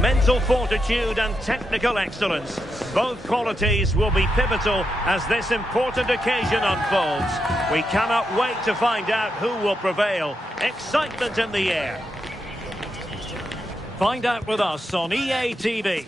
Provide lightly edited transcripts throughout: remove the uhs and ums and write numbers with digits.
Mental fortitude and technical excellence. Both qualities will be pivotal as this important occasion unfolds. We cannot wait to find out who will prevail. Excitement in the air. Find out with us on EA TV.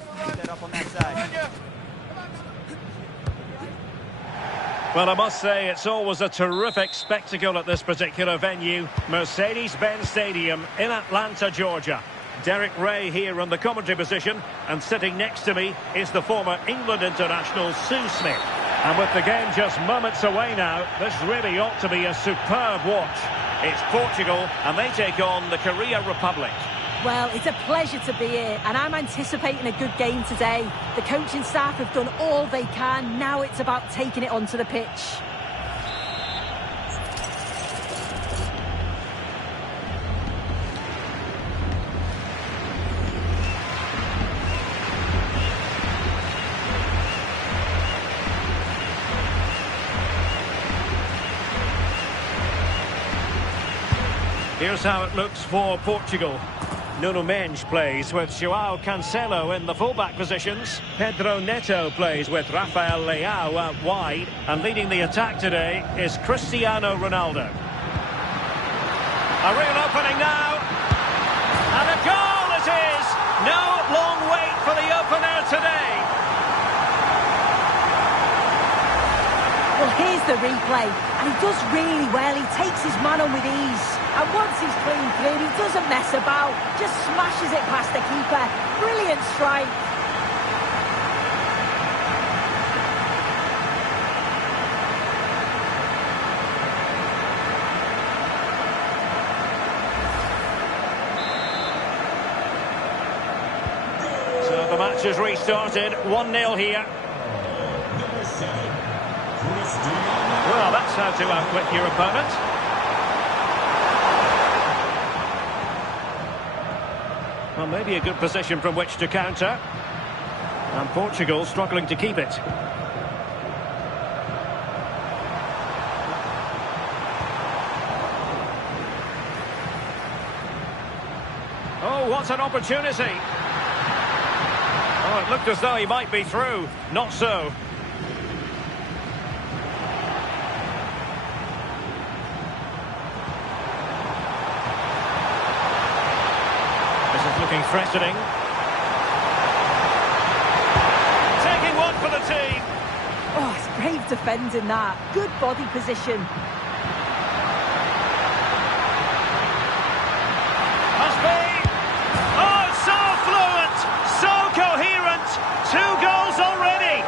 Well, I must say, it's always a terrific spectacle at this particular venue, Mercedes-Benz Stadium in Atlanta, Georgia. Derek Ray here in the commentary position, and sitting next to me is the former England international Sue Smith. And with the game just moments away now, this really ought to be a superb watch. It's Portugal, and they take on the Korea Republic. Well, it's a pleasure to be here, and I'm anticipating a good game today. The coaching staff have done all they can. Now it's about taking it onto the pitch. Here's how it looks for Portugal. Nuno Mendes plays with João Cancelo in the fullback positions. Pedro Neto plays with Rafael Leao out wide. And leading the attack today is Cristiano Ronaldo. A real opening now. And a goal it is! No long wait for the opener today. Well, here's the replay, and he does really well. He takes his man on with ease. And once he's clean through, he doesn't mess about, just smashes it past the keeper. Brilliant strike. So the match has restarted, 1-0 here. Well, that's how to outwit your opponent. Well, maybe a good position from which to counter. And Portugal struggling to keep it. Oh, what an opportunity. Oh, it looked as though he might be through. Not so. Looking threatening. Taking one for the team. Oh, it's brave defending that. Good body position. Must be. Oh, so fluent, so coherent. 2 goals already.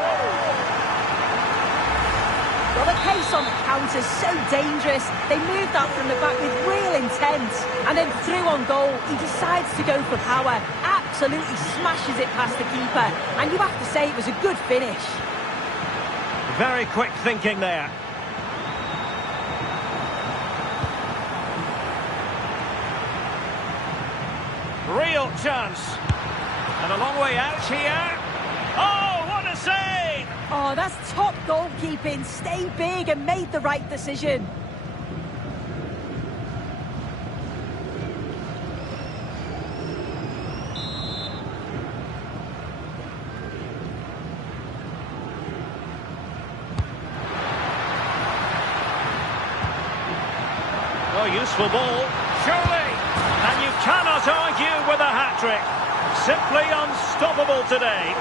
Well, the pace on the counter is so dangerous. They moved that from the back with real intent. And then through on goal, he decides to go for power. Absolutely smashes it past the keeper. And you have to say it was a good finish. Very quick thinking there. Real chance. And a long way out here. Oh, what a save! Oh, that's top goalkeeping. Stay big and made the right decision. Oh, useful ball. Surely! And you cannot argue with a hat-trick. Simply unstoppable today.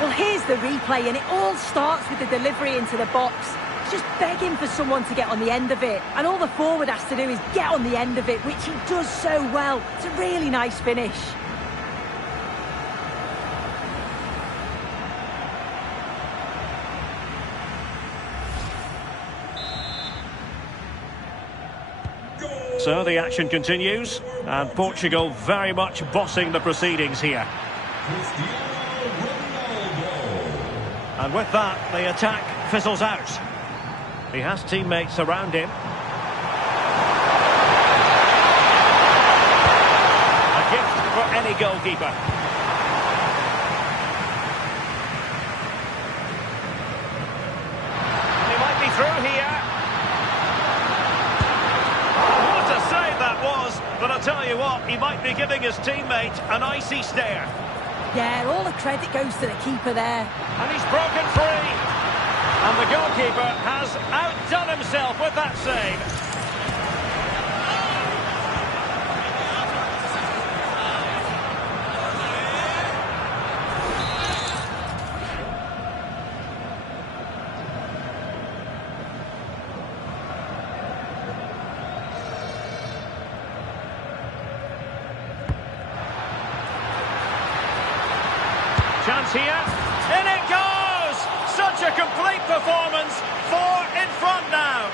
Well, here's the replay, and it all starts with the delivery into the box. It's just begging for someone to get on the end of it. And all the forward has to do is get on the end of it, which he does so well. It's a really nice finish. So the action continues, and Portugal very much bossing the proceedings here. And with that, the attack fizzles out. He has teammates around him. A gift for any goalkeeper. He might be through here. giving his teammate an icy stare. Yeah, all the credit goes to the keeper there. And he's broken free. And the goalkeeper has outdone himself with that save. Chance here, in it goes! Such a complete performance, 4 in front now.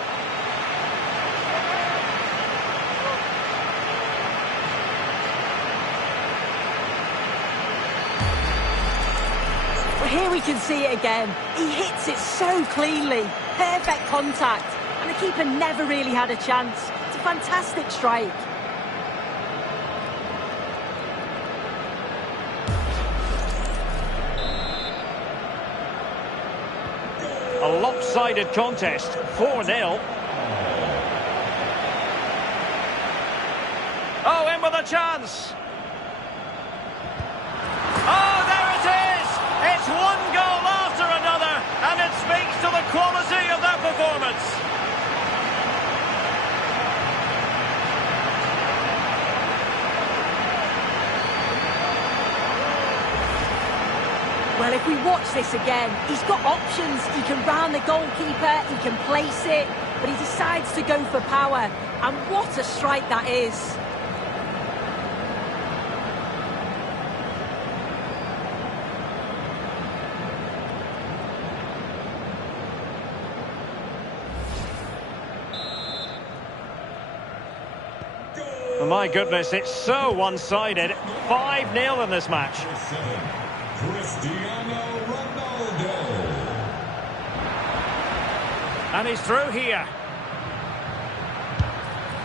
Well, here we can see it again. He hits it so cleanly, perfect contact, and the keeper never really had a chance. It's a fantastic strike. A lopsided contest, 4-0. Oh, in with a chance. Oh, there it is! It's one goal after another, and it speaks to the quality of that performance. Well, if we watch this again, he's got options. He can round the goalkeeper, he can place it, but he decides to go for power. And what a strike that is. Oh, my goodness, it's so one-sided. 5-0 in this match. Cristiano Ronaldo. And he's through here.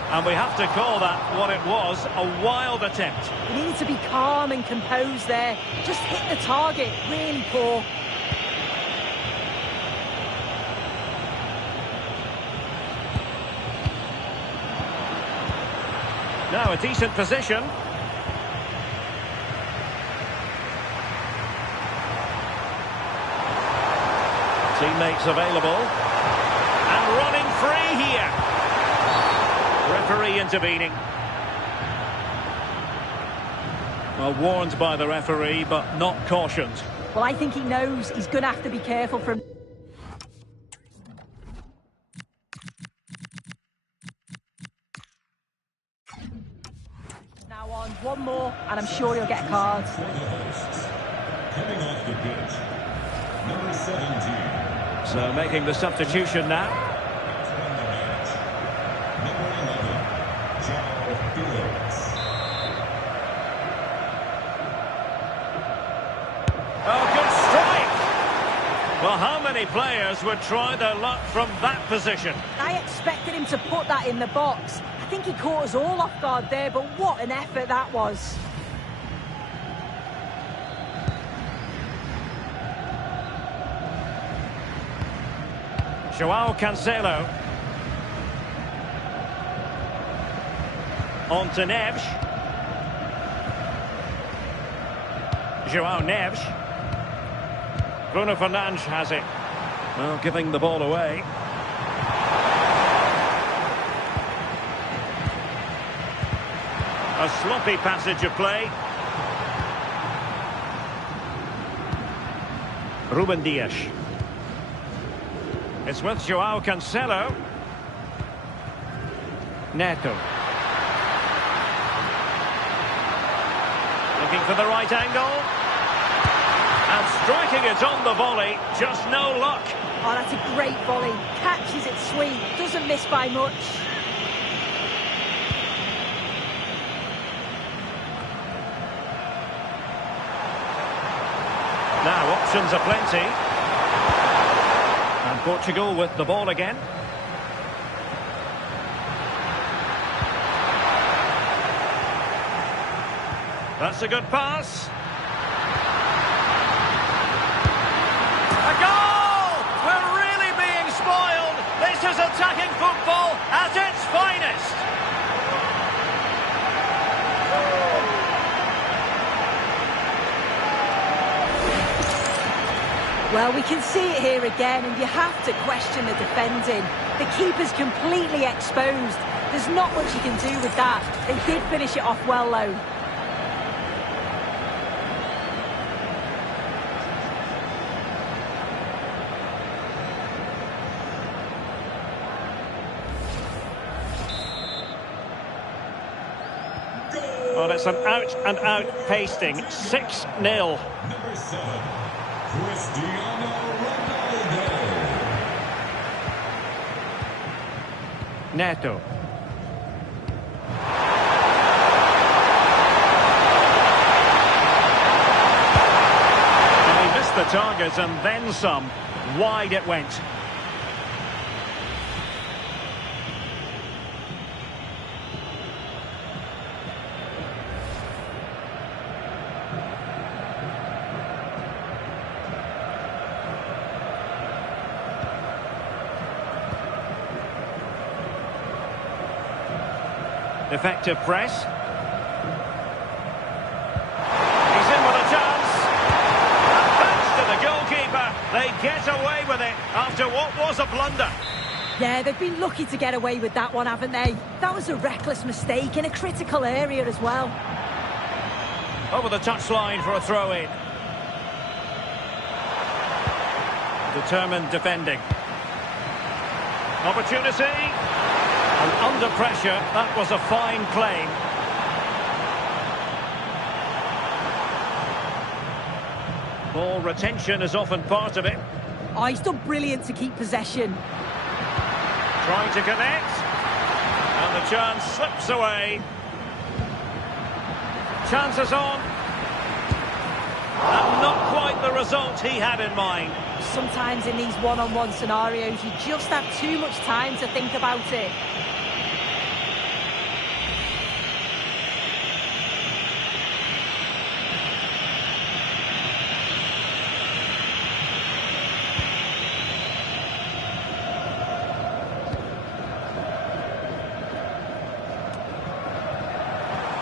And we have to call that what it was, a wild attempt. He needed to be calm and composed there. Just hit the target, really poor. Now a decent position. Teammates available. And running free here. Referee intervening. Well, warned by the referee, but not cautioned. Well, I think he knows he's going to have to be careful from... Now on, one more, and I'm sure he'll get a card. For the hosts, coming off the pitch, number 17. So making the substitution now. Entering the match, number 11, João Felix. Oh, good strike! Well, how many players would try their luck from that position? I expected him to put that in the box. I think he caught us all off guard there, but what an effort that was. João Cancelo. On to Neves. João Neves. Bruno Fernandes has it. Well, giving the ball away. A sloppy passage of play. Ruben Dias. It's with João Cancelo. Neto. Looking for the right angle. And striking it on the volley. Just no luck. Oh, that's a great volley. Catches it sweet. Doesn't miss by much. Now, options are plenty. And Portugal with the ball again. That's a good pass. A goal! We're really being spoiled. This is attacking football at its finest. Well, we can see it here again, and you have to question the defending. The keeper's completely exposed. There's not much you can do with that. They did finish it off well, though. Well, it's an out-and-out pasting. 6-0. Number 7, Cristiano Ronaldo. Neto. And he missed the target and then some. Wide it went. Effective press. He's in with a chance. And thanks to the goalkeeper, they get away with it after what was a blunder. Yeah, they've been lucky to get away with that one, haven't they? That was a reckless mistake in a critical area as well. Over the touchline for a throw-in. Determined defending. Opportunity. And under pressure, that was a fine claim. Ball retention is often part of it. Oh, he's done brilliant to keep possession. Trying to connect. And the chance slips away. Chances on. And not quite the result he had in mind. Sometimes in these one-on-one scenarios, you just have too much time to think about it.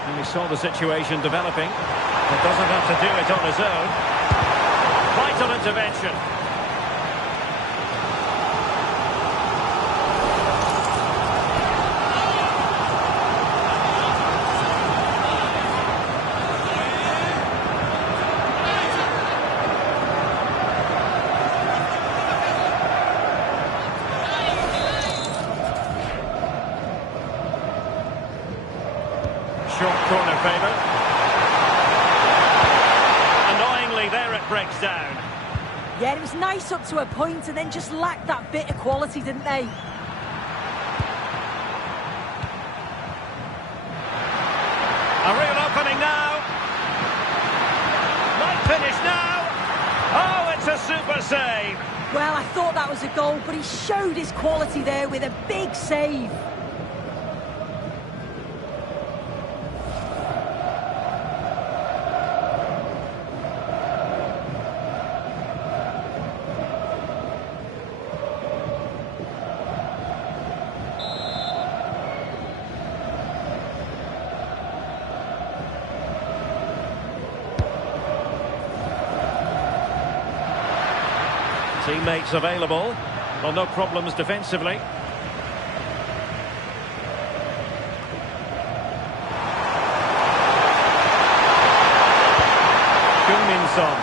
And he saw the situation developing, but doesn't have to do it on his own. Vital intervention. Short corner favour. Annoyingly, there it breaks down. Yeah, it was nice up to a point and then just lacked that bit of quality, didn't they? A real opening now. Might finish now. Oh, it's a super save. Well, I thought that was a goal, but he showed his quality there with a big save. Teammates available. Well, no problems defensively. Min-son.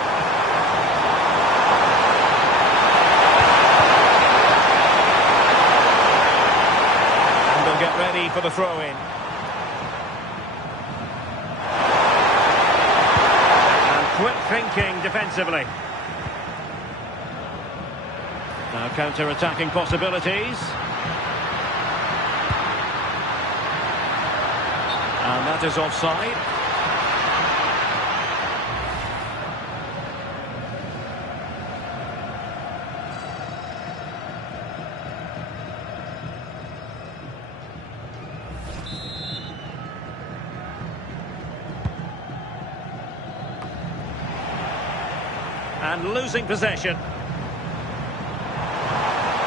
And they'll get ready for the throw-in. And quick thinking defensively. Now counter-attacking possibilities. And that is offside. And losing possession.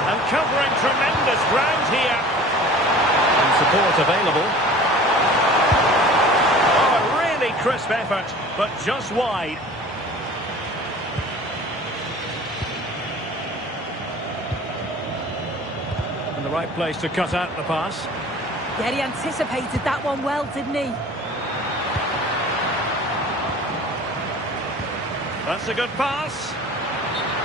And covering tremendous ground here. And support available. Oh, a really crisp effort, but just wide. the right place to cut out the pass. Yeah, he anticipated that one well, didn't he? That's a good pass.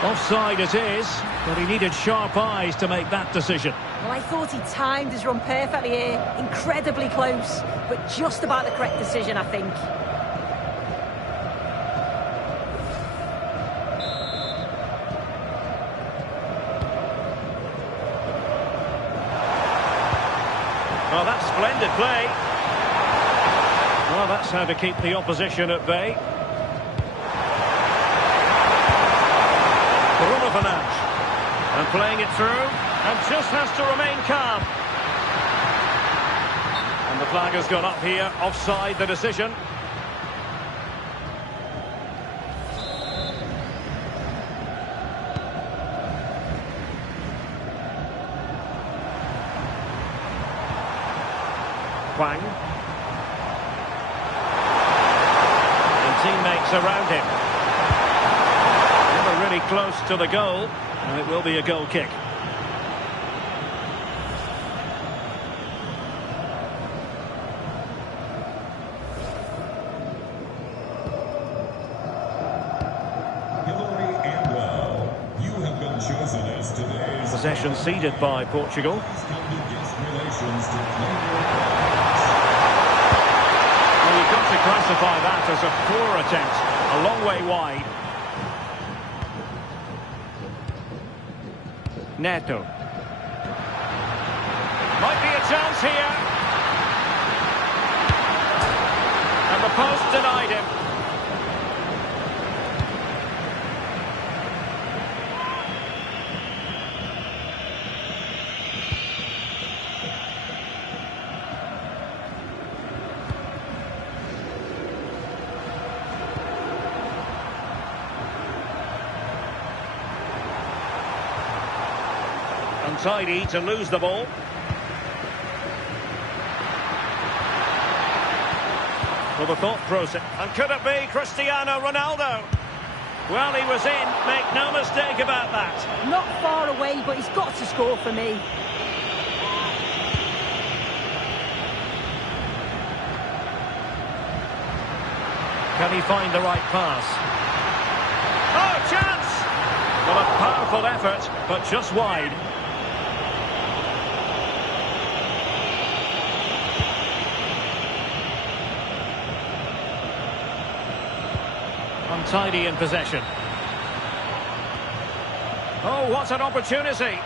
Offside it is, but he needed sharp eyes to make that decision. Well, I thought he timed his run perfectly here. Incredibly close, but just about the correct decision, I think. Oh, that's splendid play. Well, that's how to keep the opposition at bay. Bruno Fernandes. And playing it through, and just has to remain calm. And the flag has gone up here, offside the decision. Hwang. And teammates around him. Never really close to the goal, and it will be a goal kick. Hillary Andwell, you have been chosen as today's Possession ceded by Portugal. relations to Well, you've got to classify that as a poor attempt. A long way wide. Neto. Might be a chance here. And the post denied him. Untidy to lose the ball. For the thought process. And could it be Cristiano Ronaldo? Well, he was in. Make no mistake about that. Not far away, but he's got to score for me. Can he find the right pass? Oh, chance! Well, a powerful effort, but just wide. Untidy in possession. Oh, what an opportunity!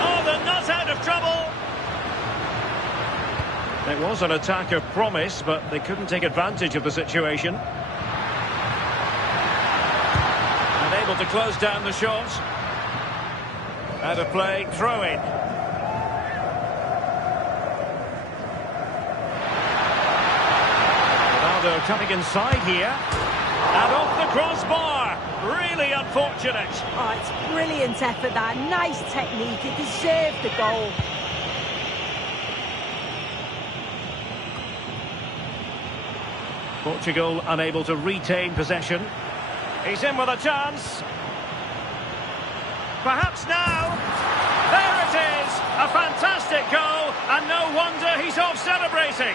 Oh, they're not out of trouble! It was an attack of promise, but they couldn't take advantage of the situation. And able to close down the shot. Out of play, throw in. Ronaldo coming inside here. And off the crossbar. Really unfortunate. Oh, it's brilliant effort, that. Nice technique. It deserved the goal. Portugal unable to retain possession. He's in with a chance. Perhaps now. There it is. A fantastic goal. And no wonder he's off celebrating.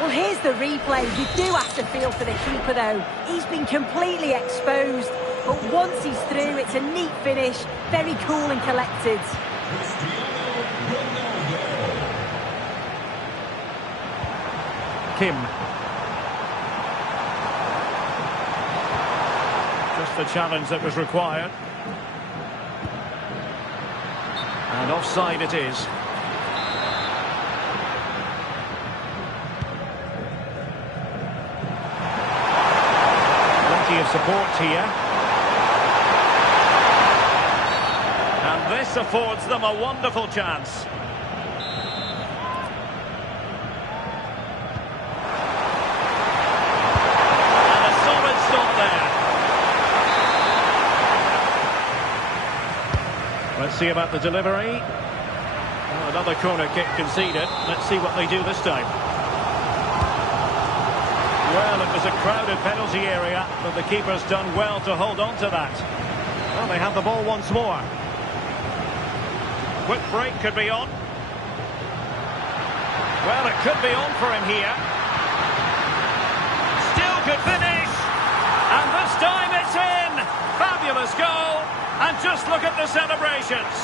Well, here's the replay. You do have to feel for the keeper, though. He's been completely exposed. But once he's through, it's a neat finish. Very cool and collected. Kim. Just the challenge that was required. And offside it is. Plenty of support here. And this affords them a wonderful chance. And a solid stop there. Let's see about the delivery. Oh, another corner kick conceded. Let's see what they do this time. Well, it was a crowded penalty area, but the keeper's done well to hold on to that. Well, they have the ball once more. Quick break could be on. Well, it could be on for him here. Still could finish. And this time it's in. Fabulous goal. And just look at the celebrations.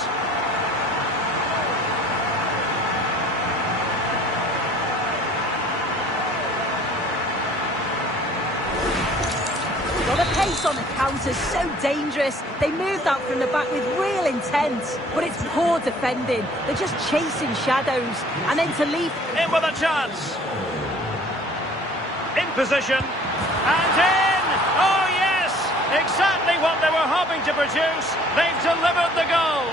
Well, the pace on the counter's so dangerous. They moved out from the back with real intent. But it's poor defending. They're just chasing shadows. And then to leave... In with a chance. In position. And in! Oh, yes! Exactly what they were hoping to produce. They've delivered the goal.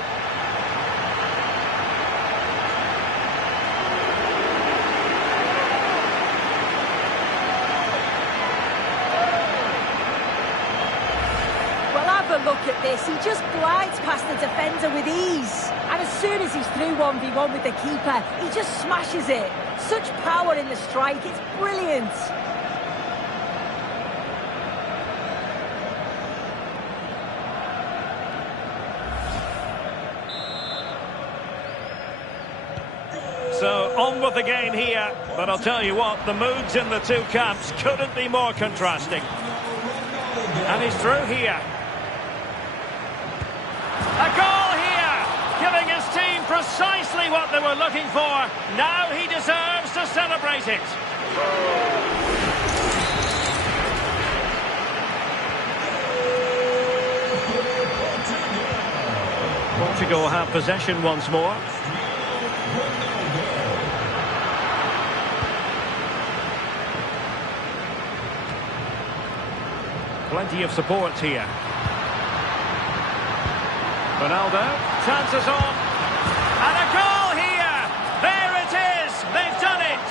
Have a look at this. He just glides past the defender with ease. And as soon as he's through 1v1 with the keeper, he just smashes it. Such power in the strike. It's brilliant. So, on with the game here. But I'll tell you what, the moods in the two camps couldn't be more contrasting. And he's through here. A goal here, giving his team precisely what they were looking for. Now he deserves to celebrate it. Portugal have possession once more. Plenty of support here. Ronaldo, chances on, and a goal here! There it is! They've done it!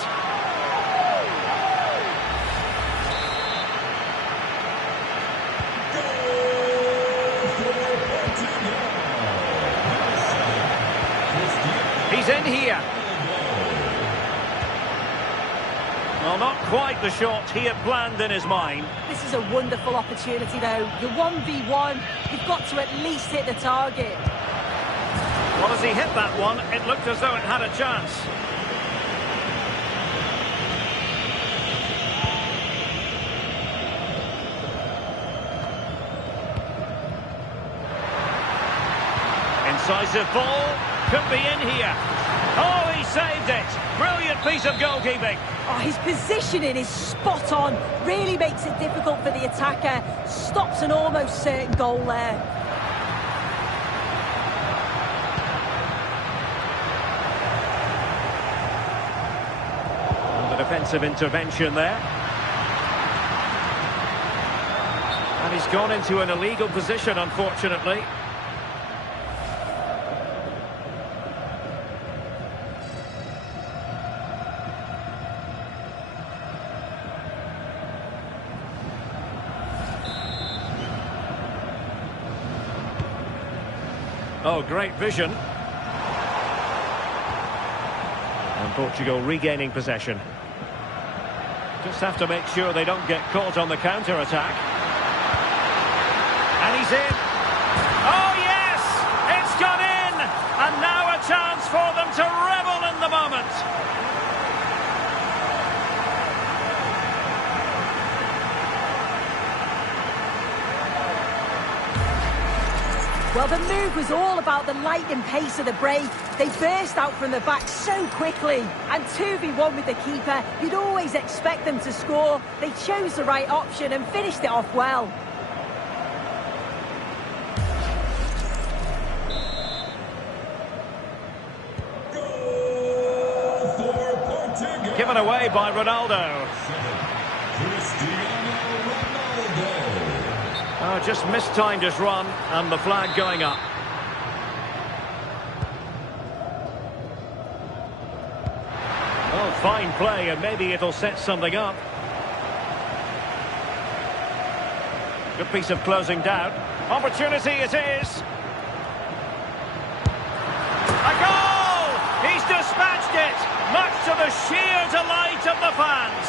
He's in here. Well, not quite the shot he had planned in his mind. This is a wonderful opportunity, though. You're 1v1. You've got to at least hit the target. Well, as he hit that one, it looked as though it had a chance. Incisive ball. Could be in here. Oh, he saved it. Brilliant piece of goalkeeping. Oh, his positioning is spot on. Really makes it difficult for the attacker. Stops an almost certain goal there. And the defensive intervention there. And he's gone into an illegal position, unfortunately. Oh, great vision. And Portugal regaining possession. Just have to make sure they don't get caught on the counter-attack. And he's in. Oh, yes! It's gone in! And now a chance for them to revel in the moment. Well, the move was all about the lightning pace of the break. They burst out from the back so quickly. And 2v1 with the keeper, you'd always expect them to score. They chose the right option and finished it off well. Given away by Ronaldo. Oh, just mistimed his run, and the flag going up. Oh, fine play, and maybe it'll set something up. Good piece of closing down. Opportunity it is. A goal! to the sheer delight of the fans.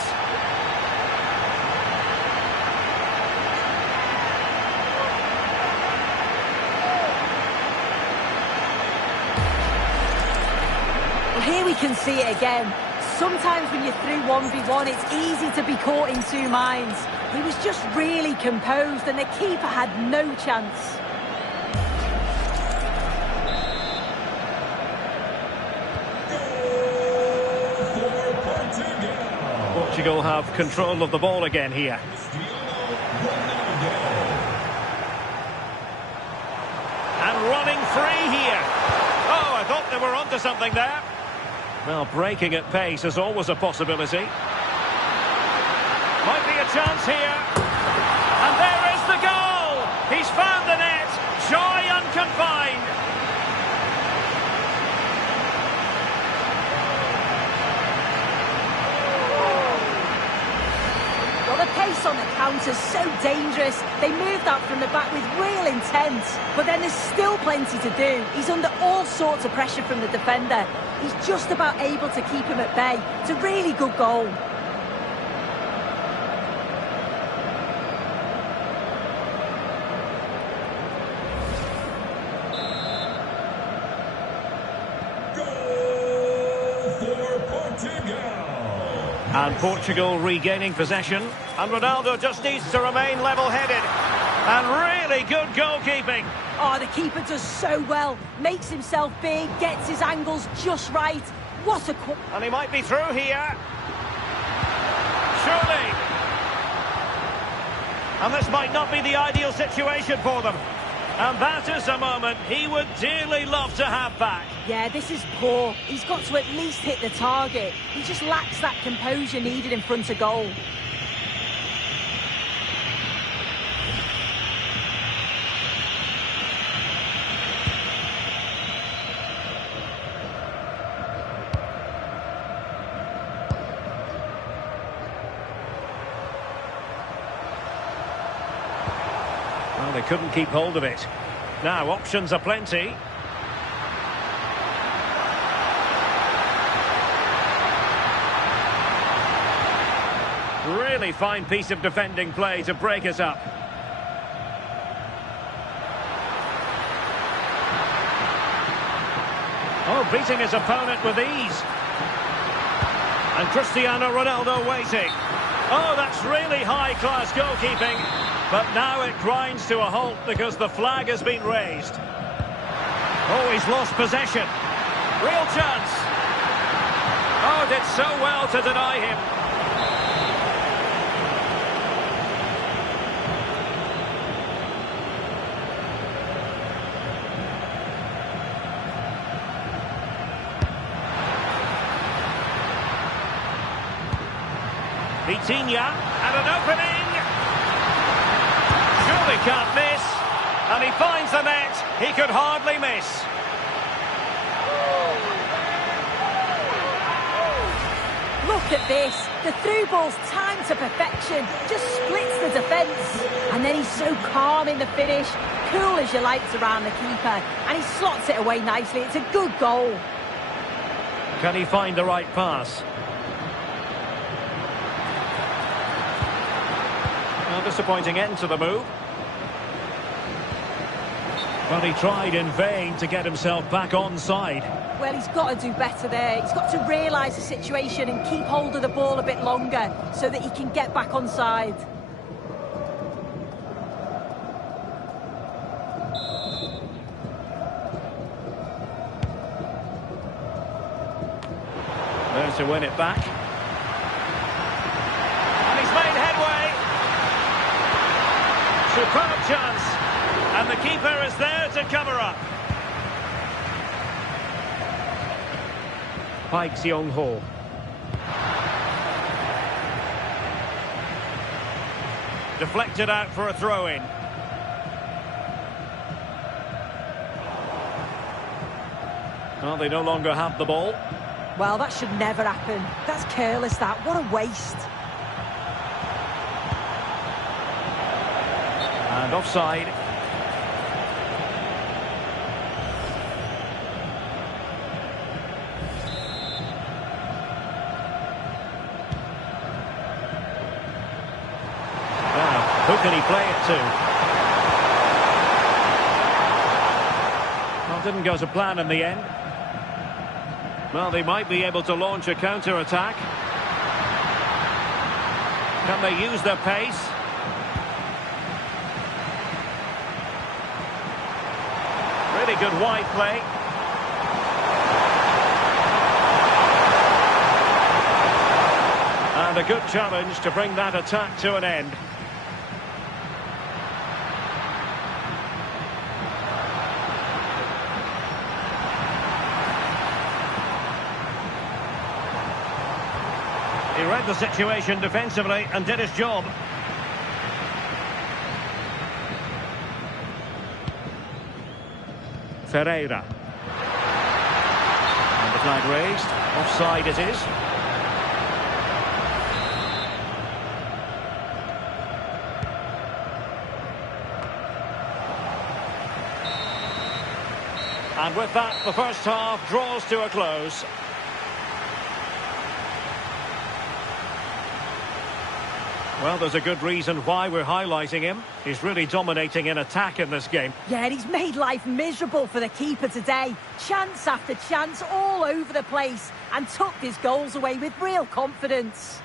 Well, here we can see it again. Sometimes when you're through 1v1, it's easy to be caught in two minds. He was just really composed and the keeper had no chance. Portugal have control of the ball again here. And running free here. Oh, I thought they were onto something there. Well, breaking at pace is always a possibility. Might be a chance here. And there is the goal! He's found the net. Joy unconfined. Well, the pace on the counter's so dangerous. They moved out from the back with real intent. But then there's still plenty to do. He's under all sorts of pressure from the defender. He's just about able to keep him at bay. It's a really good goal. And Portugal regaining possession. And Ronaldo just needs to remain level-headed. And really good goalkeeping. Oh, the keeper does so well. Makes himself big, gets his angles just right. What a... And he might be through here. Surely. And this might not be the ideal situation for them. And that is a moment he would dearly love to have back. Yeah, this is poor. He's got to at least hit the target. He just lacks that composure needed in front of goal. Well, they couldn't keep hold of it. Now, options are plenty. Really fine piece of defending play to break us up. Oh, beating his opponent with ease. And Cristiano Ronaldo waiting. Oh, that's really high-class goalkeeping. But now it grinds to a halt because the flag has been raised. Oh, he's lost possession. Real chance. Oh, did so well to deny him. Vitinha, and an opening. Surely can't miss. And he finds the net. He could hardly miss. Look at this. The through ball's timed to perfection. Just splits the defence. And then he's so calm in the finish. Cool as you like around the keeper. And he slots it away nicely. It's a good goal. Can he find the right pass? Well, disappointing end to the move. Well, he tried in vain to get himself back onside. Well, he's got to do better there. He's got to realise the situation and keep hold of the ball a bit longer so that he can get back onside. There to win it back. And he's made headway. Superb chance. And the keeper is there to cover up. Park Seong-ho. Deflected out for a throw-in. Well, they no longer have the ball. Well, that should never happen. That's careless, that. What a waste. And offside. can he play it to? Well, didn't go to plan in the end. Well, they might be able to launch a counter-attack. Can they use their pace? Really good wide play. And a good challenge to bring that attack to an end. He read the situation defensively and did his job. Ferreira. And the flag raised. Offside it is. And with that, the first half draws to a close. Well, there's a good reason why we're highlighting him. He's really dominating in attack in this game. Yeah, and he's made life miserable for the keeper today. Chance after chance all over the place and took his goals away with real confidence.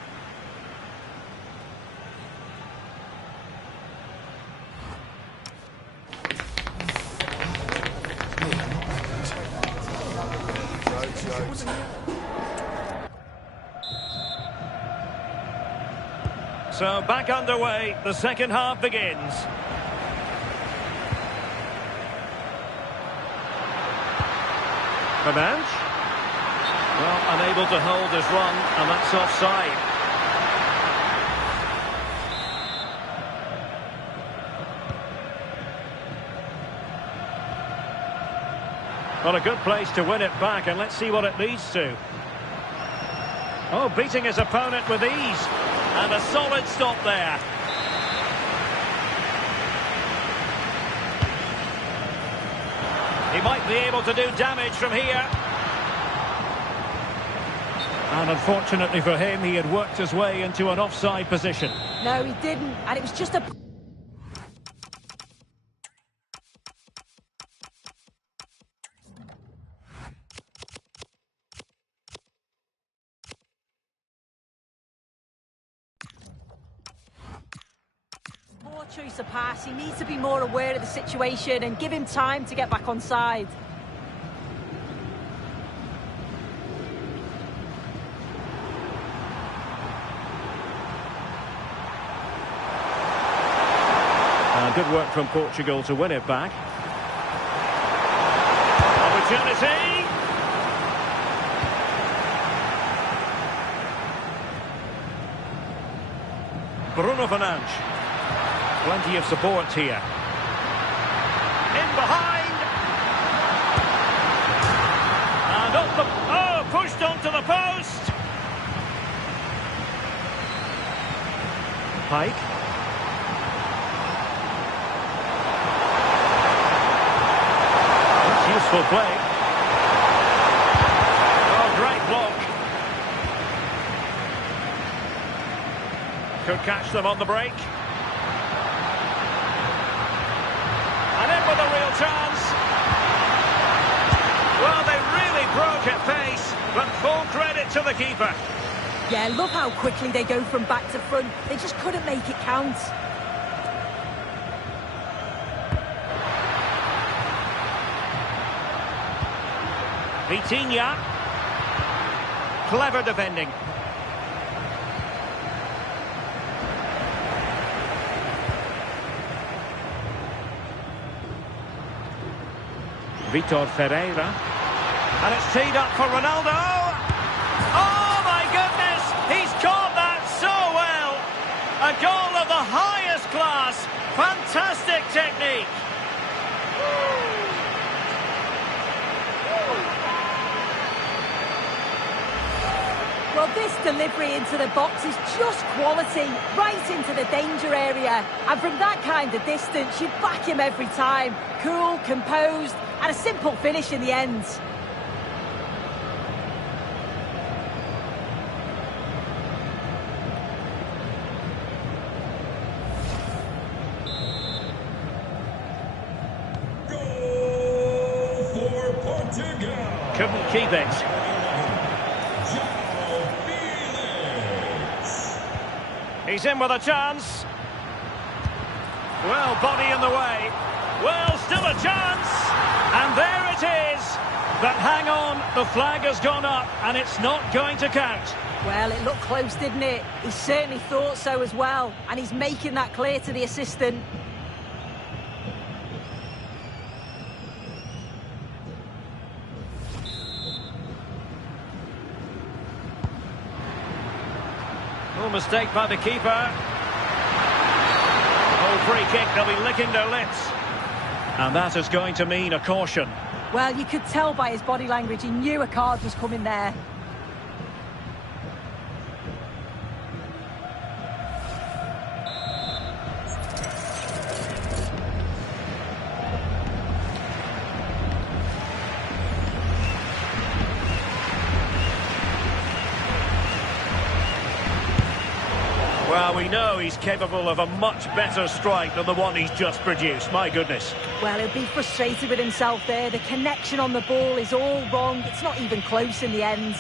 So back underway, the second half begins. Fernandes. Well, unable to hold his run, and that's offside. Well, a good place to win it back, and let's see what it leads to. Oh, beating his opponent with ease. And a solid stop there. He might be able to do damage from here. And unfortunately for him, he had worked his way into an offside position. No, he didn't. And it was just a... Poor choice of pass. He needs to be more aware of the situation and give him time to get back on side. Good work from Portugal to win it back. Opportunity! Bruno Fernandes. Plenty of support here. In behind. And up the... Oh, pushed onto the post. Pike. That's useful play. Oh, great block. Could catch them on the break. And in with a real chance. Well, they really broke at pace, but full credit to the keeper. Yeah, love how quickly they go from back to front. They just couldn't make it count. Vitinha. Clever defending. Vitor Ferreira. And it's teed up for Ronaldo. Oh, my goodness! He's caught that so well! A goal of the highest class. Fantastic technique. Well, this delivery into the box is just quality, right into the danger area. And from that kind of distance, you back him every time. Cool, composed, and a simple finish in the end. Portugal. Couldn't keep it. João Felix. He's in with a chance. Well, body in the way. Well, still a chance. And there it is. But hang on, the flag has gone up and it's not going to count. Well, it looked close, didn't it? He certainly thought so as well. And he's making that clear to the assistant. No mistake by the keeper. Oh, free kick, they'll be licking their lips. And that is going to mean a caution. Well, you could tell by his body language he knew a card was coming there. Well, we know he's capable of a much better strike than the one he's just produced. My goodness. Well, he'll be frustrated with himself there. The connection on the ball is all wrong. It's not even close in the end.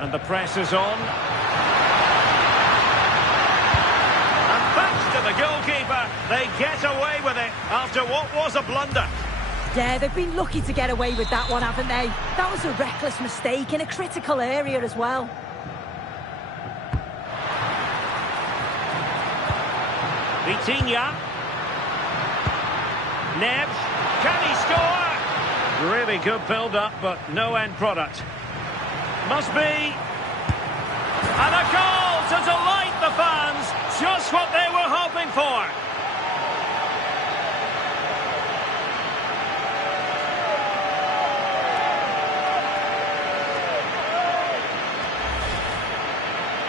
And the press is on. And thanks to the goalkeeper, they get away with it after what was a blunder. Yeah, they've been lucky to get away with that one, haven't they? That was a reckless mistake in a critical area as well. Vitinha. Neves. Can he score? Really good build-up, but no end product. Must be. And a goal to delight the fans. Just what they were hoping for.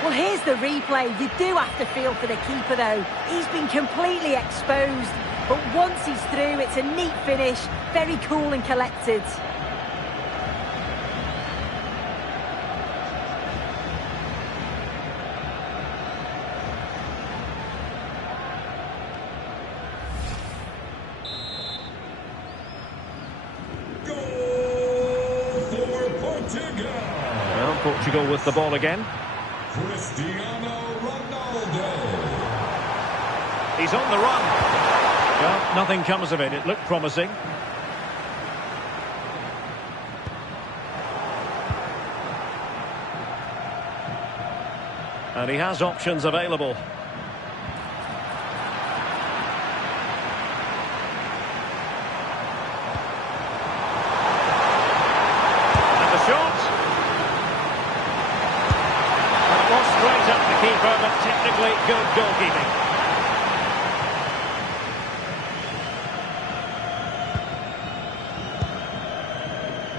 Well, here's the replay. You do have to feel for the keeper, though. He's been completely exposed. But once he's through, it's a neat finish. Very cool and collected. Goal for Portugal. Well, Portugal with the ball again. Cristiano Ronaldo. He's on the run. Well, nothing comes of it. It looked promising. And he has options available. And the shot. Well, it was straight up the keeper, but technically good goalkeeping.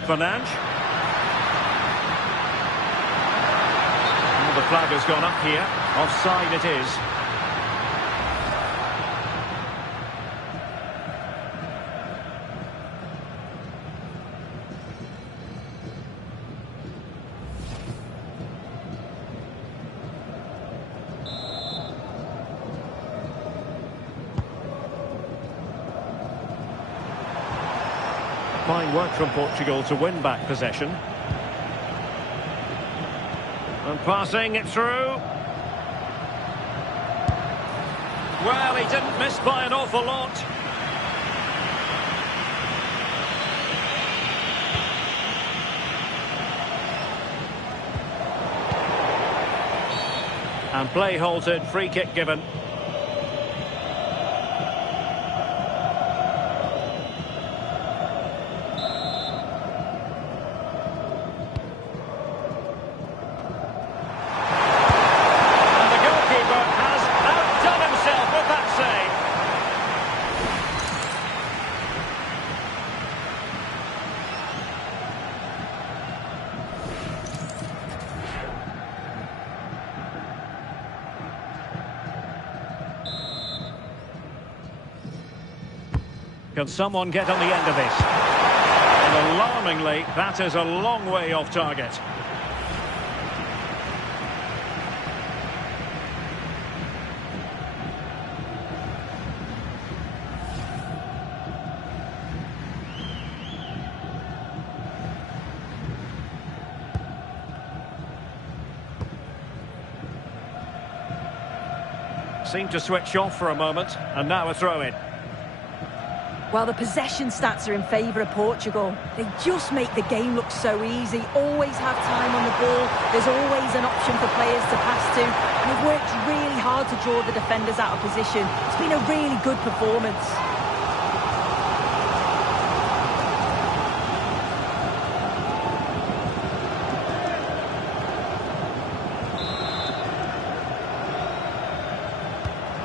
Fernandes. The flag has gone up here. Offside it is. Fine work from Portugal to win back possession. And passing it through. Well, he didn't miss by an awful lot. And play halted, free kick given. Can someone get on the end of this? And alarmingly, that is a long way off target. Seemed to switch off for a moment, and now a throw-in. Well, the possession stats are in favour of Portugal. They just make the game look so easy, always have time on the ball, there's always an option for players to pass to, and they've worked really hard to draw the defenders out of position. It's been a really good performance.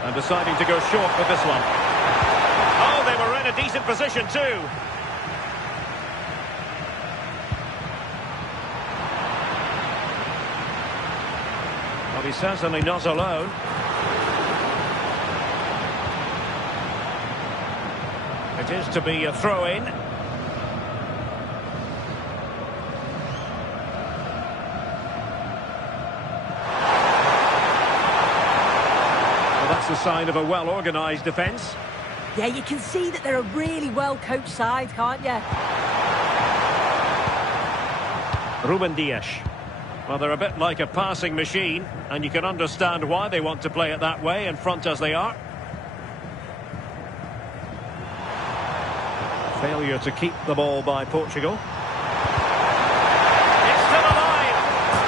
And deciding to go short with this one. Oh, they were in a decent position too. Well, he's certainly not alone. It is to be a throw-in. That's the sign of a well-organised defence. Yeah, you can see that they're a really well-coached side, can't you? Ruben Dias. Well, they're a bit like a passing machine, and you can understand why they want to play it that way, in front as they are. Failure to keep the ball by Portugal. It's still alive,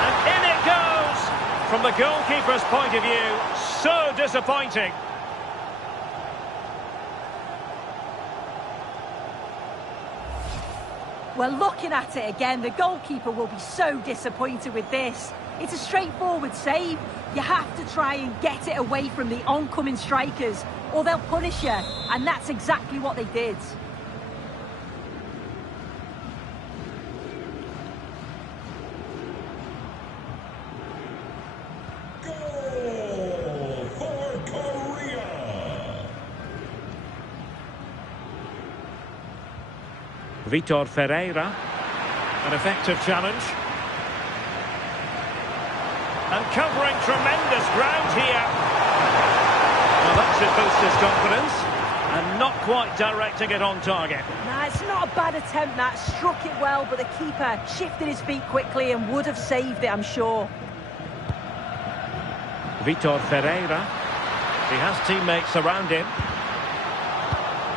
and in it goes! From the goalkeeper's point of view, so disappointing. Well, looking at it again, the goalkeeper will be so disappointed with this. It's a straightforward save. You have to try and get it away from the oncoming strikers, or they'll punish you, and that's exactly what they did. Goal for Korea. Vitor Ferreira. An effective challenge. And covering tremendous ground here. Well, that should boost his confidence. And not quite directing it on target. Nah, it's not a bad attempt, that. Struck it well, but the keeper shifted his feet quickly and would have saved it, I'm sure. Vitor Ferreira. He has teammates around him.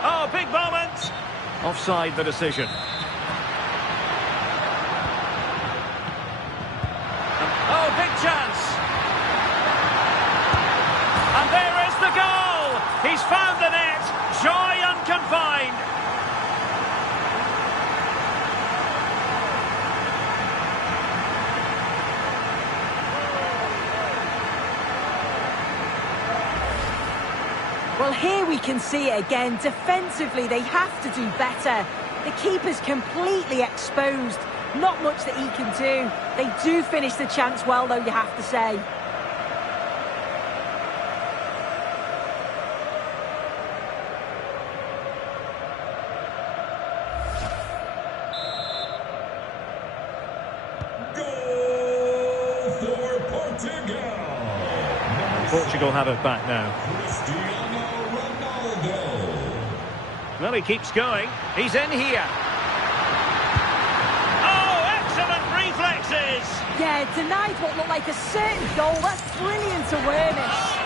Oh, big moment! Offside the decision. Oh, big chance! And there is the goal! He's found the net! Joy unconfined! Well, here we can see it again. Defensively, they have to do better. The keeper's completely exposed. Not much that he can do. They do finish the chance well, though, you have to say. Goal for Portugal. Portugal have it back now. Cristiano Ronaldo. Well, he keeps going. He's in here. Oh, excellent reflexes! Yeah, denied what looked like a certain goal. That's brilliant awareness.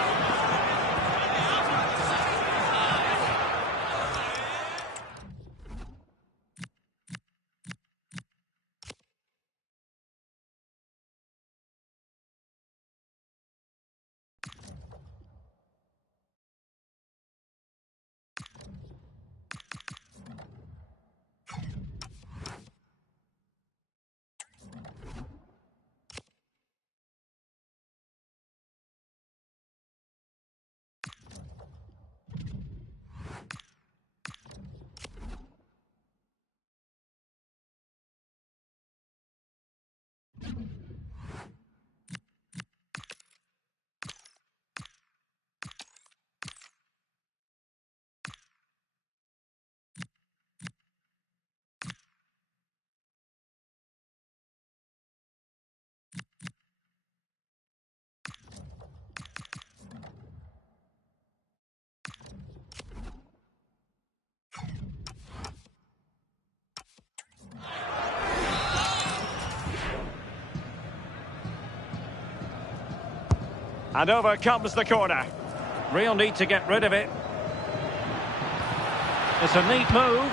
And over comes the corner. Real need to get rid of it. It's a neat move.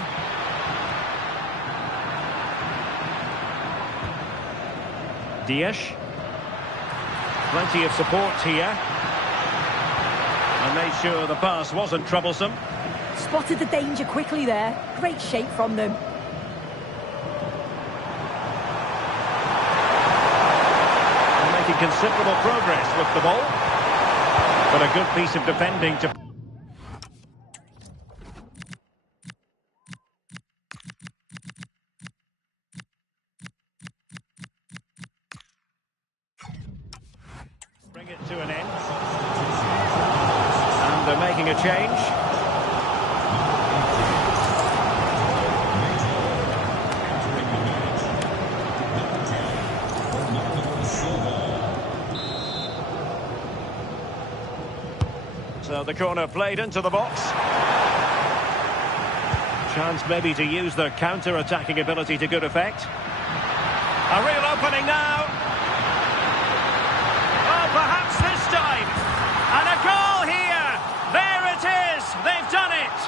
Dias. Plenty of support here. And made sure the pass wasn't troublesome. Spotted the danger quickly there. Great shape from them. They're making considerable progress with the ball. But a good piece of defending to... bring it to an end. And they're making a change. So the corner played into the box. Chance maybe to use their counter-attacking ability to good effect. A real opening now. Oh, perhaps this time. And a goal here. There it is. They've done it.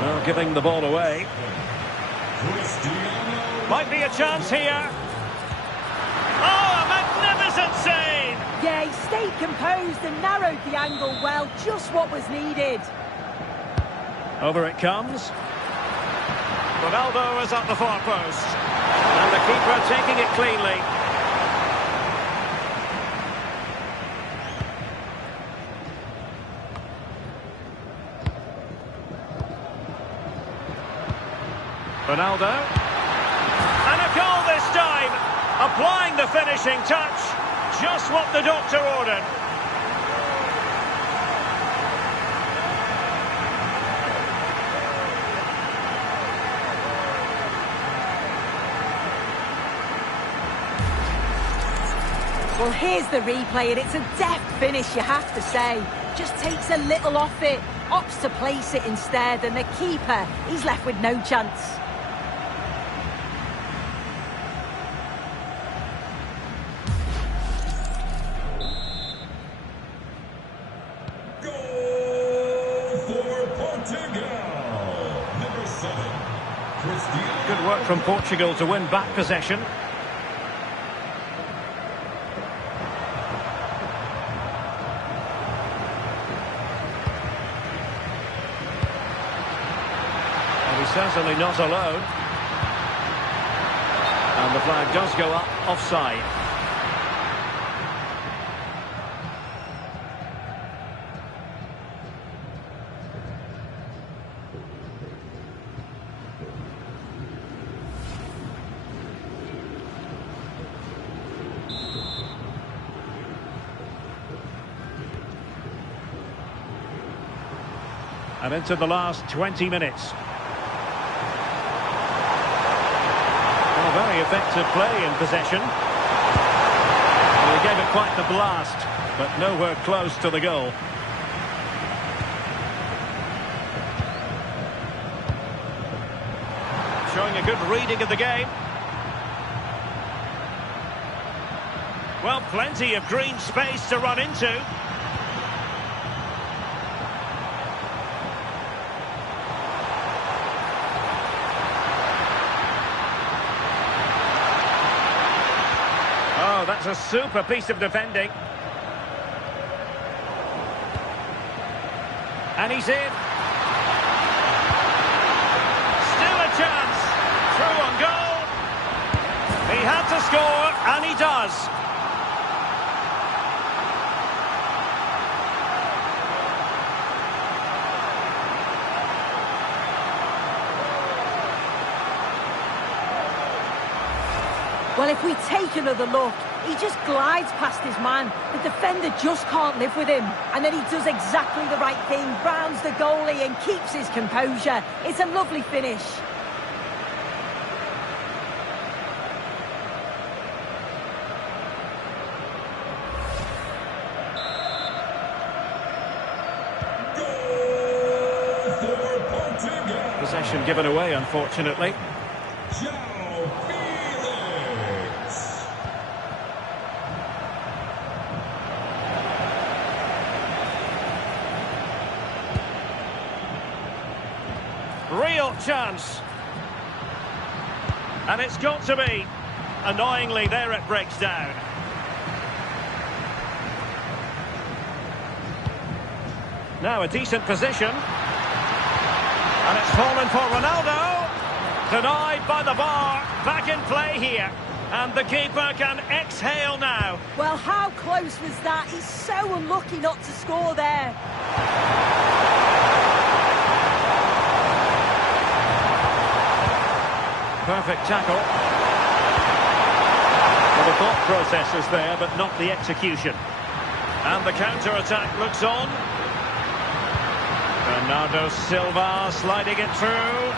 Well, giving the ball away. Might be a chance here. Oh, a magnificent save! Yeah, he stayed composed and narrowed the angle well. Just what was needed. Over it comes. Ronaldo is at the far post. And the keeper taking it cleanly. Ronaldo. And a goal this time. Applying the finishing touch. Just what the doctor ordered. Well, here's the replay, and it's a deft finish, you have to say. Just takes a little off it, opts to place it instead, and the keeper, he's left with no chance. Good work from Portugal to win back possession. And he's certainly not alone. And the flag does go up offside. And into the last 20 minutes. Well, very effective play in possession. Well, he gave it quite the blast, but nowhere close to the goal. Showing a good reading of the game. Well, plenty of green space to run into. Oh, that's a super piece of defending. And he's in. Still a chance. Through on goal. He had to score, and he does. Well, if we take another look, he just glides past his man. The defender just can't live with him. And then he does exactly the right thing, rounds the goalie and keeps his composure. It's a lovely finish. Possession given away, unfortunately. João Felix. Real chance. And it's got to be. Annoyingly, there it breaks down. Now a decent position. And it's fallen for Ronaldo. Denied by the bar. Back in play here. And the keeper can exhale now. Well, how close was that? He's so unlucky not to score there. Perfect tackle. Well, the thought process is there, but not the execution. And the counter-attack looks on. Bernardo Silva sliding it through.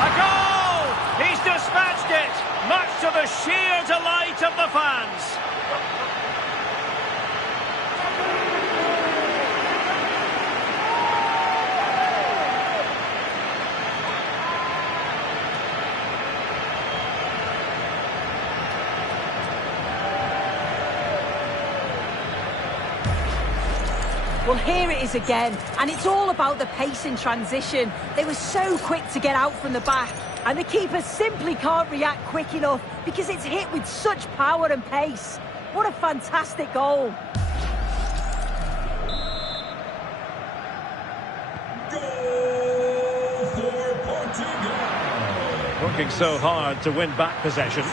A goal! He's dispatched it, much to the sheer delight of the fans. Well, here it is again, and it's all about the pace in transition. They were so quick to get out from the back, and the keeper simply can't react quick enough because it's hit with such power and pace. What a fantastic goal. Goal for Portugal. Working so hard to win back possession.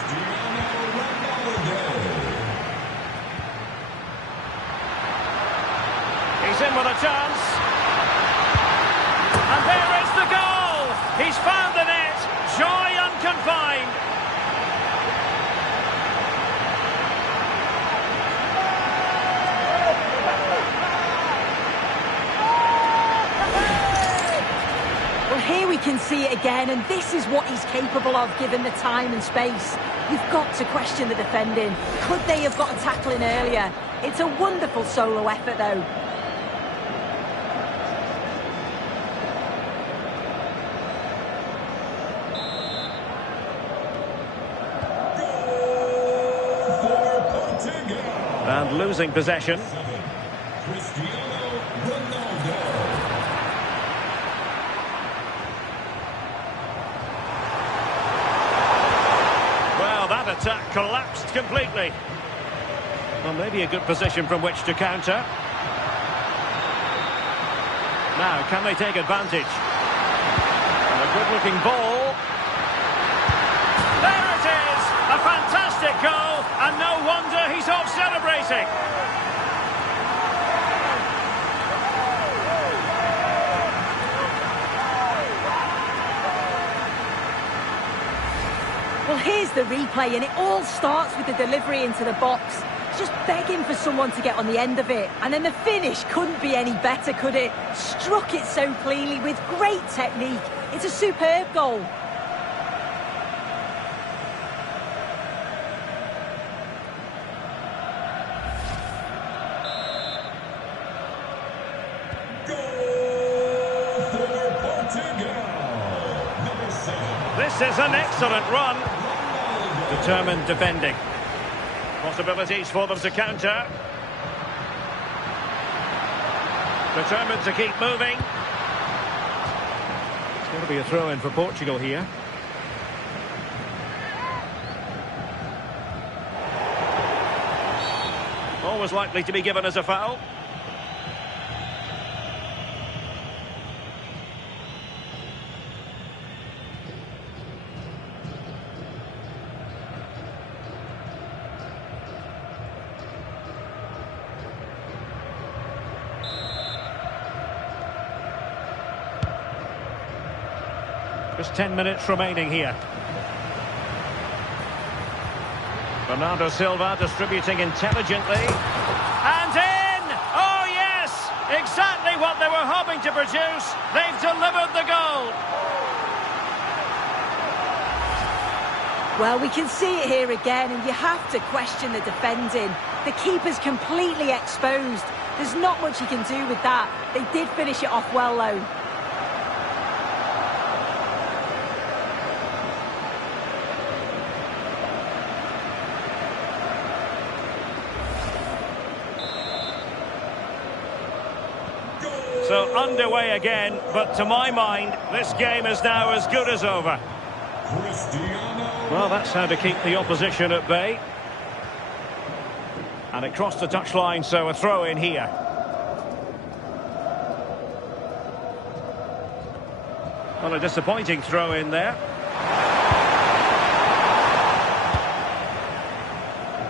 He's in with a chance. And there is the goal! He's found the net. Joy unconfined. Well, here we can see it again, and this is what he's capable of given the time and space. You've got to question the defending. Could they have got a tackle in earlier? It's a wonderful solo effort, though. And losing possession. Cristiano Ronaldo. Well, that attack collapsed completely. Well, maybe a good position from which to counter. Now, can they take advantage? And a good-looking ball. There it is! A fantastic goal, and no wonder he's off celebrating. Well, here's the replay, and it all starts with the delivery into the box. Just begging for someone to get on the end of it. And then the finish couldn't be any better, could it? Struck it so cleanly with great technique. It's a superb goal. Goal for Portugal. Number 7. This is an excellent run. Determined defending. Possibilities for them to counter. Determined to keep moving. It's going to be a throw-in for Portugal here. Always likely to be given as a foul. Just 10 minutes remaining here. Bernardo Silva distributing intelligently. And in! Oh yes! Exactly what they were hoping to produce. They've delivered the goal. Well, we can see it here again, and you have to question the defending. The keeper's completely exposed. There's not much you can do with that. They did finish it off well, though. underway again, but to my mind, this game is now as good as over. Cristiano. Well, that's how to keep the opposition at bay. And it crossed the touchline, so a throw in here. Well, a disappointing throw in there.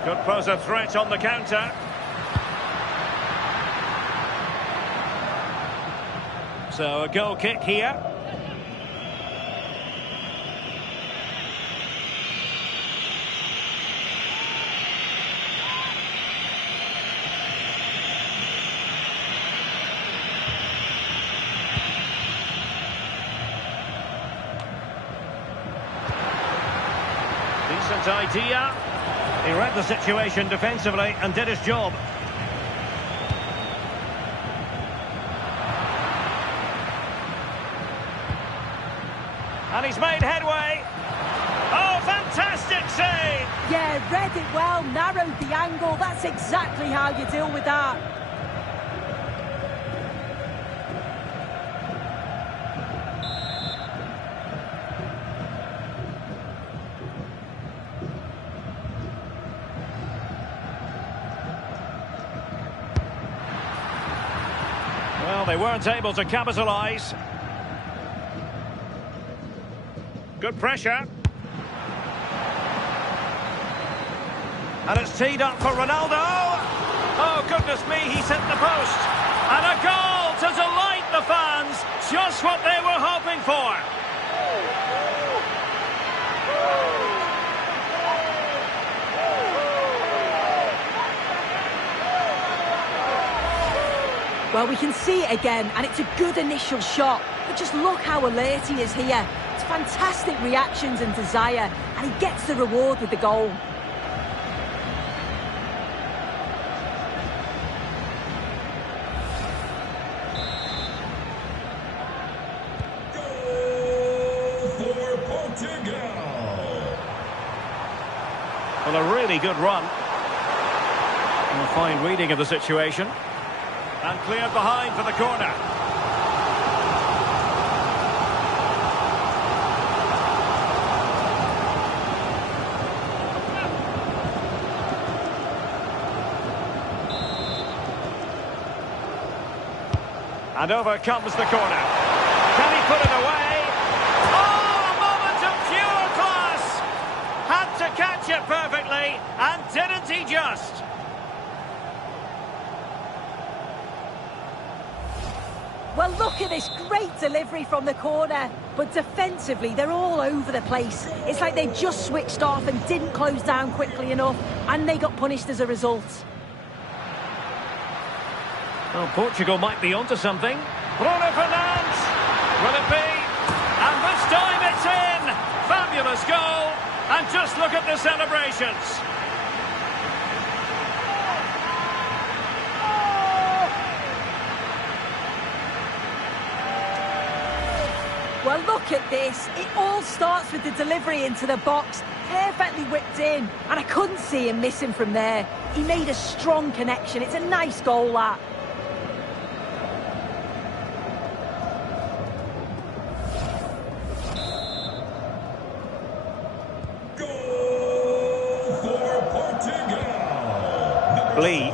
Could pose a threat on the counter. So a goal kick here. Decent idea. He read the situation defensively and did his job. And he's made headway. Oh, fantastic save! Yeah, read it well, narrowed the angle. That's exactly how you deal with that. Well, they weren't able to capitalise. Good pressure. And it's teed up for Ronaldo. Oh, goodness me, he's hit the post. And a goal to delight the fans. Just what they were hoping for. Well, we can see it again, and it's a good initial shot. But just look how alert he is here. It's fantastic reactions and desire, and he gets the reward with the goal. Goal for Portugal. Well, a really good run. And a fine reading of the situation. And cleared behind for the corner. And over comes the corner. Can he put it away? Oh, a moment of pure class! Had to catch it perfectly, and didn't he just? Well, look at this great delivery from the corner. But defensively, they're all over the place. It's like they just switched off and didn't close down quickly enough, and they got punished as a result. Well, Portugal might be onto something. Bruno Fernandes! Will it be? And this time it's in! Fabulous goal! And just look at the celebrations. Well, look at this. It all starts with the delivery into the box, perfectly whipped in, and I couldn't see him missing from there. He made a strong connection. It's a nice goal, that. Goal for Portugal. Lee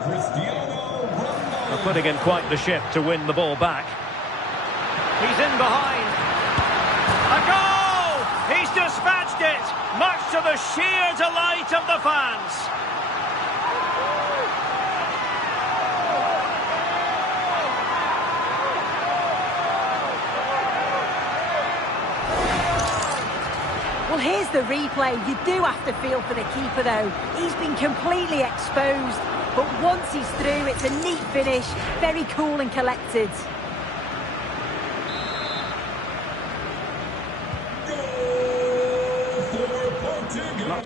Cristiano Ronaldo. are putting in quite the shift to win the ball back. He's in behind. A goal! He's dispatched it, much to the sheer delight of the fans. Well, here's the replay. You do have to feel for the keeper, though. He's been completely exposed. But once he's through, it's a neat finish. Very cool and collected. Goal for Portugal.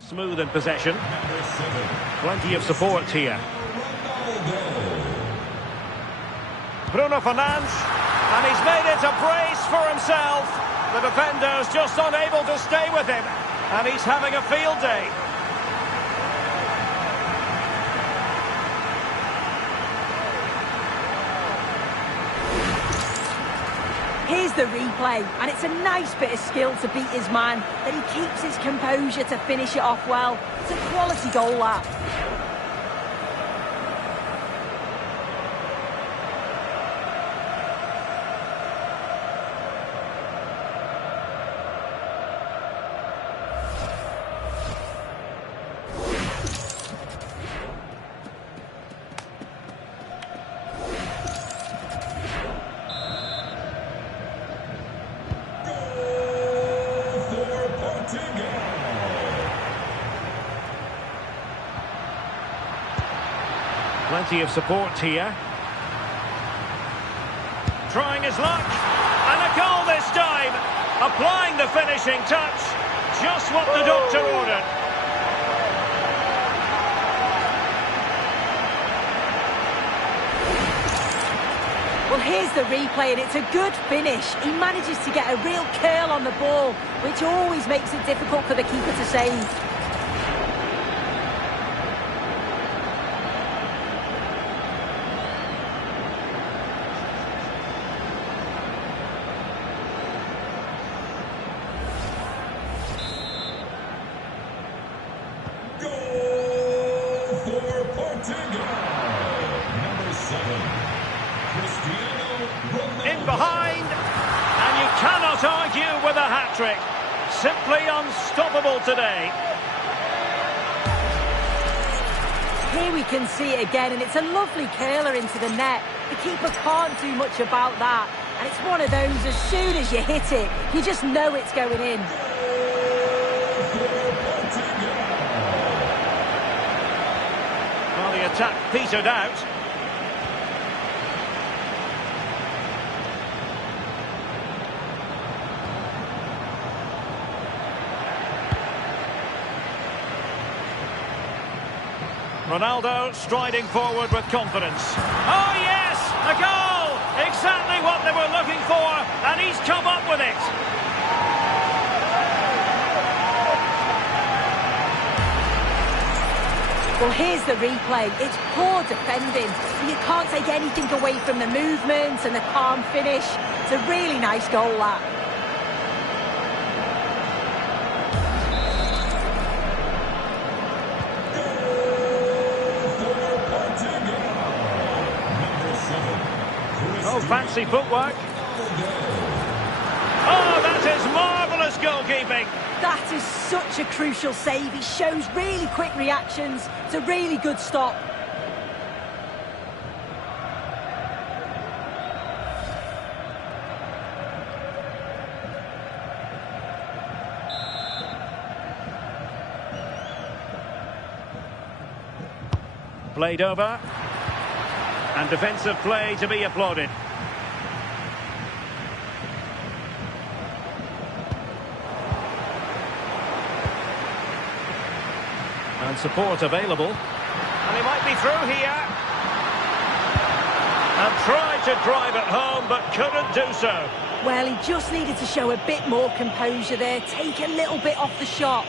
Smooth in possession. Number 7. Plenty of support here. Ronaldo. Bruno Fernandes. And he's made it a brace for himself. The defender's just unable to stay with him, and he's having a field day. Here's the replay, and it's a nice bit of skill to beat his man, that he keeps his composure to finish it off well. It's a quality goal, that. Plenty of support here. Trying his luck. And a goal this time. Applying the finishing touch. Just what the doctor ordered. Well, here's the replay, and it's a good finish. He manages to get a real curl on the ball, which always makes it difficult for the keeper to save. In behind, and you cannot argue with a hat-trick. Simply unstoppable today. Here we can see it again, and it's a lovely curler into the net. The keeper can't do much about that, and it's one of those, as soon as you hit it, you just know it's going in. Well, the attack petered out. Ronaldo striding forward with confidence. Oh yes, a goal! Exactly what they were looking for, and he's come up with it. Well, here's the replay. It's poor defending. You can't take anything away from the movement and the calm finish. It's a really nice goal, that. Oh, fancy footwork. Oh, that is marvellous goalkeeping. That is such a crucial save. He shows really quick reactions. It's a really good stop. Played over. And defensive play to be applauded. And support available. And he might be through here. And tried to drive it home, but couldn't do so. Well, he just needed to show a bit more composure there, take a little bit off the shot.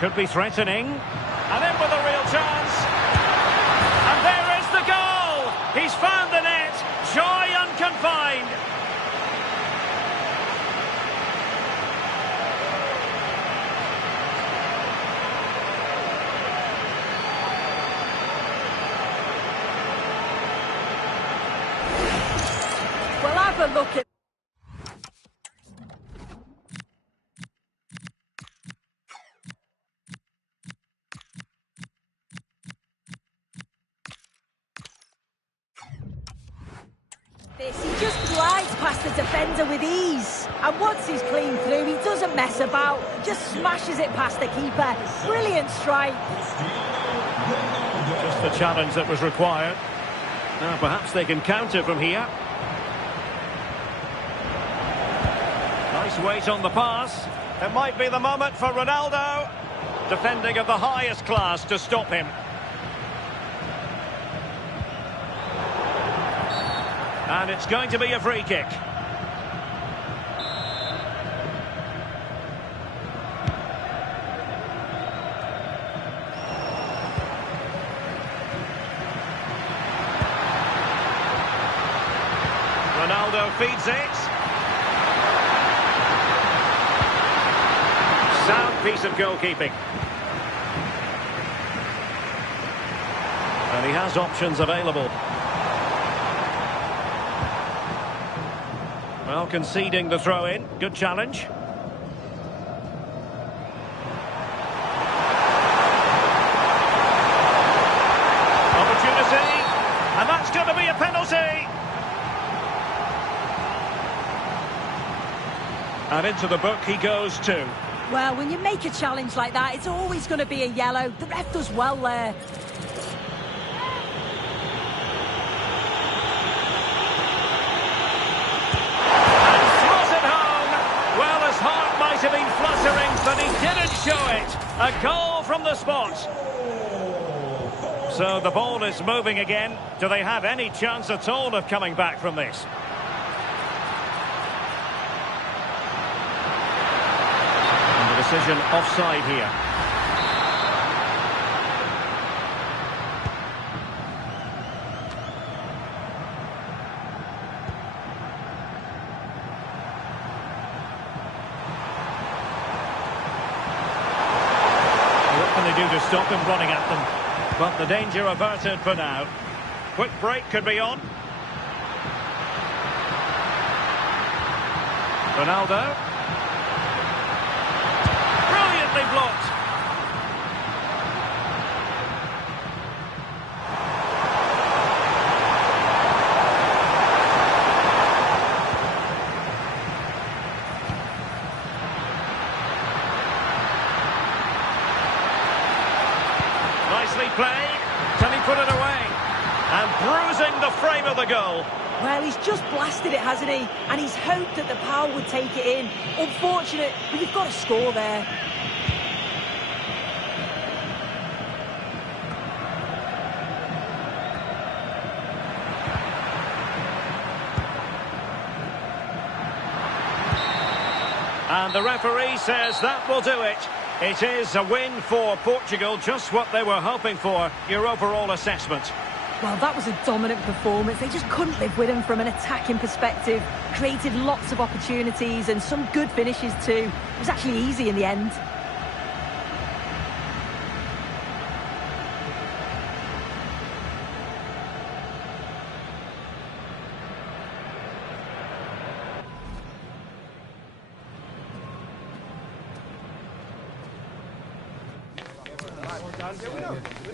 Could be threatening. And in with a real chance. And there is the goal! He's found the net. Joy unconfined. Well, have a look at... He just glides past past the defender with ease. And once he's clean through, he doesn't mess about. Just smashes it past the keeper. Brilliant strike. Just the challenge that was required. Now perhaps they can counter from here. Nice weight on the pass. It might be the moment for Ronaldo. Defending of the highest class to stop him. And it's going to be a free kick. Ronaldo feeds it. Sound piece of goalkeeping. And he has options available. Well, conceding the throw-in. Good challenge. Opportunity. And that's going to be a penalty. And into the book he goes too. Well, when you make a challenge like that, it's always going to be a yellow. The ref does well there. And slotted home. Well, his heart might have been fluttering, but he didn't show it. A goal from the spot. So the ball is moving again. Do they have any chance at all of coming back from this? Decision offside here. What can they do to stop him running at them? But the danger averted for now. Quick break could be on. Ronaldo. Blocked. Nicely played. Can he put it away? And bruising the frame of the goal. Well, he's just blasted it, hasn't he? And he's hoped that the power would take it in. Unfortunate, but you've got to score there. And the referee says that will do it. It is a win for Portugal, just what they were hoping for. Your overall assessment? Well, that was a dominant performance. They just couldn't live with him from an attacking perspective. Created lots of opportunities and some good finishes too. It was actually easy in the end. We know.